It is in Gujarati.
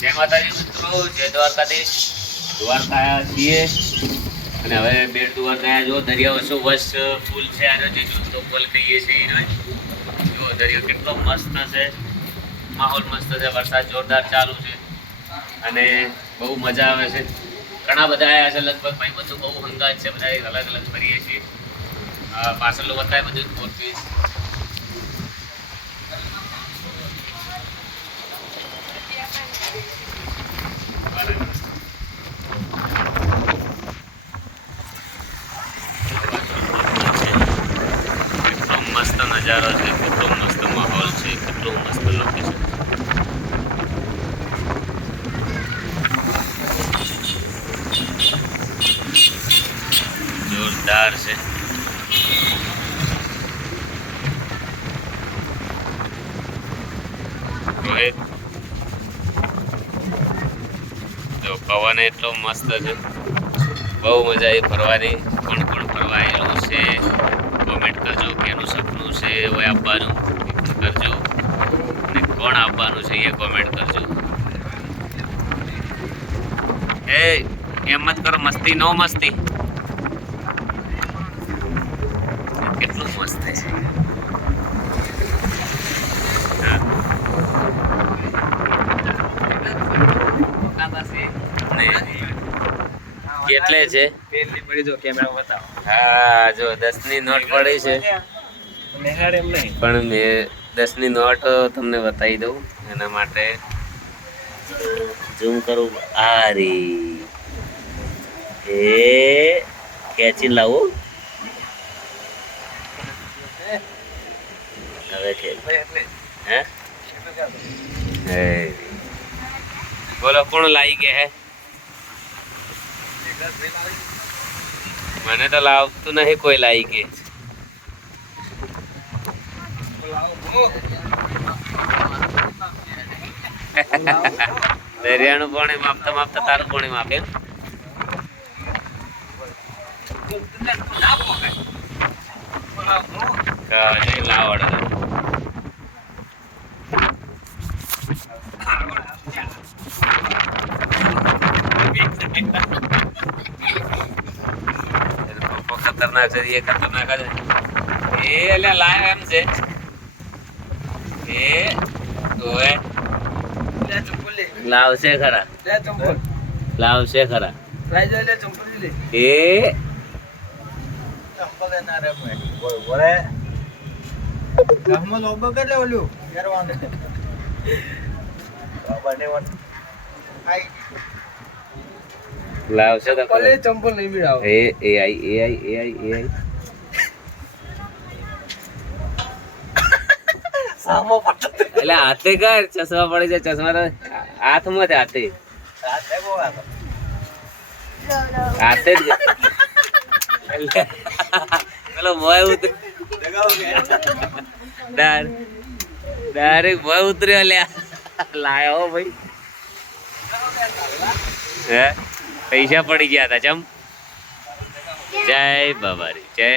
જય માતાજી મિત્રો, જય દ્વારકાધીશ. દ્વારકા છીએ. અને હવે બેટ દ્વારકા આવ્યા જો દરિયા વસો વસ ફૂલ છે આનો જે જૂતો ફૂલ કહીએ છીએ એનો જો દરિયો કેટલો મસ્ત છે, માહોલ મસ્ત છે, વરસાદ જોરદાર ચાલુ છે. અને બહુ મજા આવે છે. ઘણા બધા આવ્યા છે, લગભગ ભાઈ બધું બહુ હંગાત છે, બધા અલગ અલગ ફરીએ છીએ. પાછળ બતાવે બધું જ ગોઠવીશ કેટલો મસ્ત નજારો છે, કેટલો મસ્ત માહોલ છે, કેટલું મસ્ત લોકેશન જોરદાર છે. રોહિત. જો, પવન એટલો મસ્ત છે. બહુ મજા આવી ફરવાની. કોણ કોણ ફરવા આવેલું છે. હોય આપવાનું? કરજો. અને કોણ આપવાનું છે એ કોમેન્ટ કરજો. એ એમ મત કરો મસ્તી નો મસ્તી. કેટલું મસ્ત છે. કેટલે છે? પેલી પડી જો કેમેરા બતાવો. હા જો દસની નોટ પડી છે. નિહાળ એમ નહીં. પણ મેં દસની નોટ તમને બતાવી દઉં એના માટે ઝૂમ કરું. આ રી એ ખેંચી લાવું. હવે હે? હે. બોલો કોણ લાવી કે હે? મને તો લાવતું નહીં કોઈ લાવી કે. દરિયાનું પાણી માપતા માપતા તારું પાણી માપે. ખતરનાક છે, એ ખતરનાક છે. એ એટલે લાવ એમ છે. એ લે ચંપલ લે લાવશે ખરા. લે ચંપલ લાવશે ખરા. લાઈ જા લે ચંપલ લે એ ચંપલ ના રે ભાઈ બોલ બોલે ગામમાં લોબો કરે ઓલું કરવાનું બાબા વન આઈ લાવશે તો ચંપલ નહીં ખરા. એ નહીં મિળાવ એ એ આઈ એ આઈ એ આઈ એ આઈ સામો પટતો એટલે હાથે કર ચશ્મા પડે છે ચશ્મા તો હાથમાં જ હાથે. હાથે જ પેલો મોય ઉતર. ડાયરેક્ટ મોય ઉતર્યો લ્યા. લાયો હો ભાઈ. હે? પૈસા પડી ગયા હતા ચમ. જય બાબારી જય.